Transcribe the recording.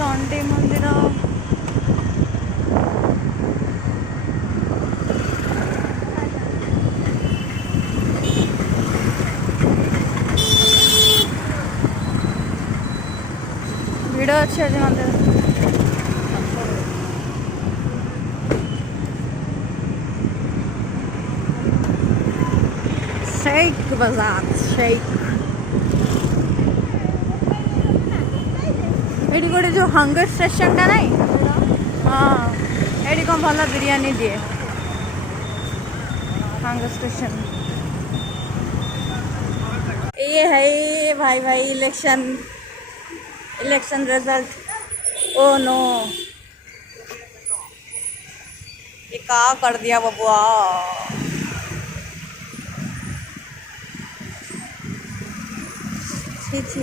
ଚଣ୍ଡୀ ମନ୍ଦିର। ଭିଡ଼ ଅଛି ଆଜି ମନ୍ଦିର। शेख बाजार शेख ये गोटे जो हंगर स्टेशन टा नहीं हाँ ये कौन भल बिरियानी दिए हंगर स्टेशन। ये है भाई भाई इलेक्शन रिजल्ट। ओ नो ये क्या कर दिया बबुआ। छी छी